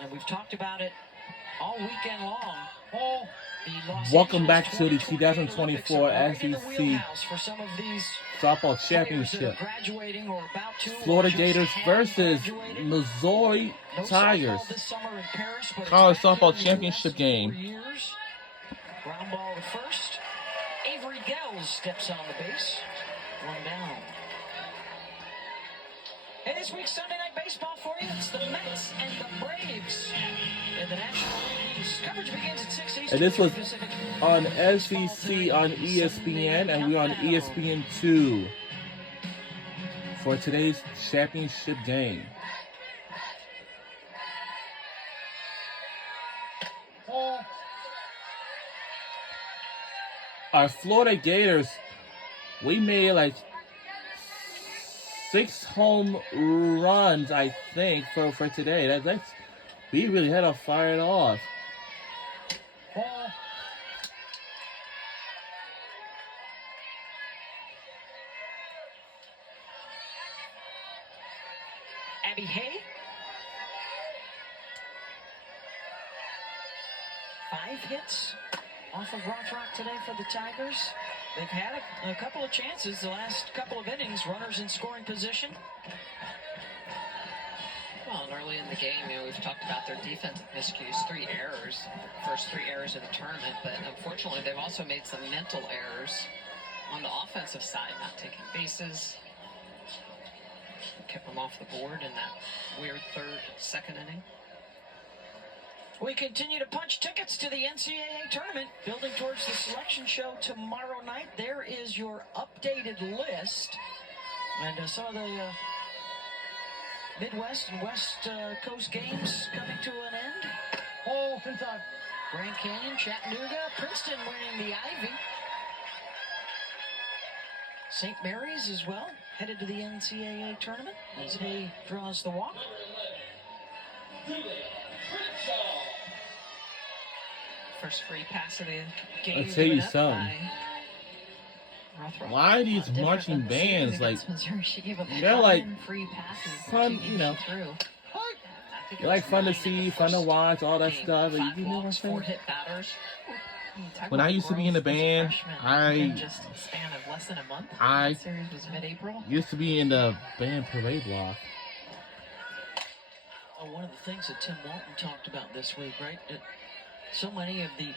And we've talked about it all weekend long. Welcome back to the 2024 SEC Softball Championship. Florida Gators versus Missouri Tigers. College Softball Championship game. Ground ball to first. Avery Gels steps on the base. One down. Hey, this week's Sunday Night Baseball for you. It's the Mets and the Braves in the National League East. Coverage begins at 6 Eastern. And this was on SEC on ESPN, and we're on ESPN2 for today's championship game. Our Florida Gators, we made like 6 home runs, I think, for today. That's we really had to fire it off. Abby Hay. 5 hits off of Rothrock today for the Tigers. They've had a couple of chances the last couple of innings, runners in scoring position. Well, and early in the game, we've talked about their defensive miscues, 3 errors, first 3 errors of the tournament, but unfortunately they've also made some mental errors on the offensive side, not taking bases. Kept them off the board in that weird second inning. We continue to punch tickets to the NCAA tournament, building towards the selection show tomorrow night. There is your updated list. And some of the Midwest and West Coast games coming to an end. Grand Canyon, Chattanooga, Princeton winning the Ivy. St. Mary's as well, headed to the NCAA tournament as Hay draws the walk. First free pass of the game. I'll tell you something. Why are these marching bands like they're like fun, they're like fun to see, fun to watch, all that stuff. But you know what I'm saying? When I used to be in the band, I used to be in the band parade block. One of the things that Tim Walton talked about this week, right? So many of the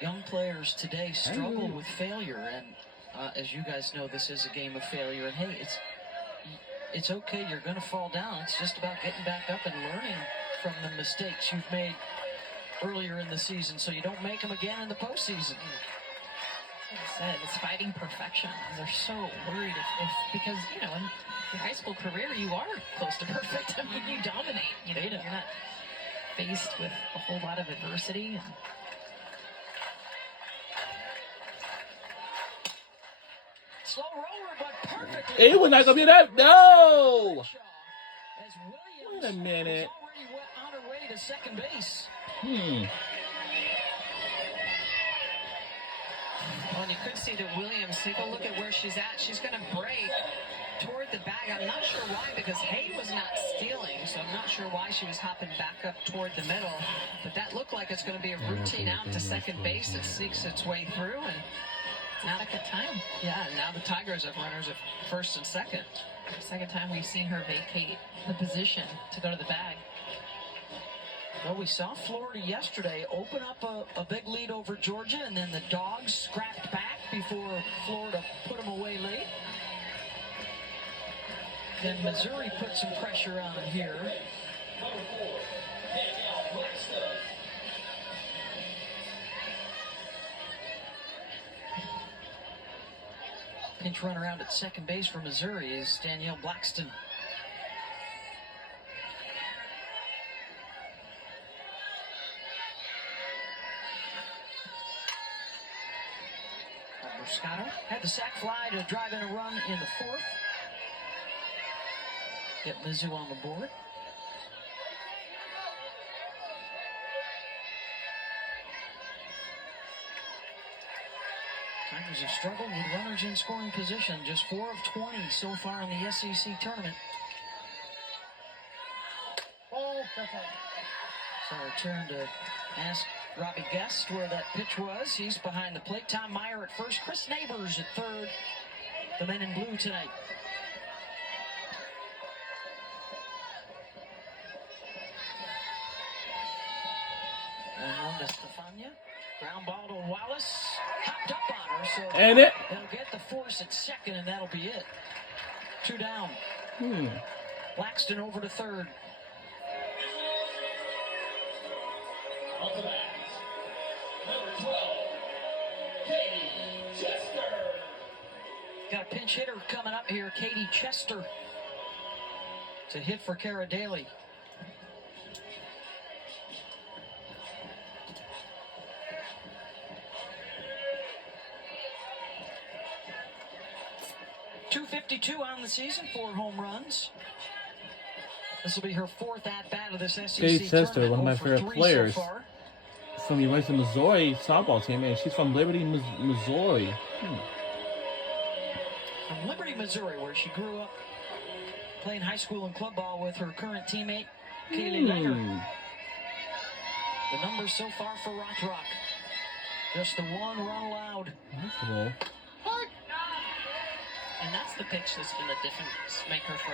young players today struggle with failure, and as you guys know, this is a game of failure. And hey, it's okay. You're going to fall down. It's just about getting back up and learning from the mistakes you've made earlier in the season, so you don't make them again in the postseason. Like I said, it's fighting perfection. They're so worried if because in your high school career you are close to perfect. I mean, you dominate. You're not faced with a whole lot of adversity. Slow roller, but perfect. It was not gonna be that. No. Wait a minute. Already on her way to second base. Well, and you could see that Williams, take a look at where she's at. She's going to break toward the bag. I'm not sure why, because Hay was not stealing, so I'm not sure why she was hopping back up toward the middle. But that looked like it's going to be a routine out to second base that sneaks its way through, and not a good time. Yeah, and now the Tigers have runners at first and second. Second time we've seen her vacate the position to go to the bag. Well, we saw Florida yesterday open up a big lead over Georgia, and then the Dogs scrapped back before Florida put them away late. Then Missouri put some pressure on here. Pinch runner out at second base for Missouri is Danielle Blackston. Moscato had the sac fly to drive in a run in the 4th. Get Mizzou on the board. Tigers have struggled with runners in scoring position. Just 4 of 20 so far in the SEC tournament. So I turn to ask Robbie Guest where that pitch was. He's behind the plate. Tom Meyer at first. Chris Neighbors at third. The men in blue tonight. And one to Stefania. Ground ball to Wallace. Hopped up on her, so And they'll get the force at second, and that'll be it. 2 down. Blackston over to third. On the bat, number 12, Katie Chester. Got a pinch hitter coming up here, Katie Chester. It's a hit for Kara Daly. .252 on the season, 4 home runs. This will be her 4th at-bat of this SEC Katie Chester, tournament. one of my favorite 0 for 3 players. so far. From the University of Missouri softball team, and she's from Liberty, Missouri. From Liberty, Missouri, where she grew up playing high school and club ball with her current teammate, Kaylee Leger. The numbers so far for Rock. Just the 1 run allowed. That's cool. And that's the pitch that's been a difference maker for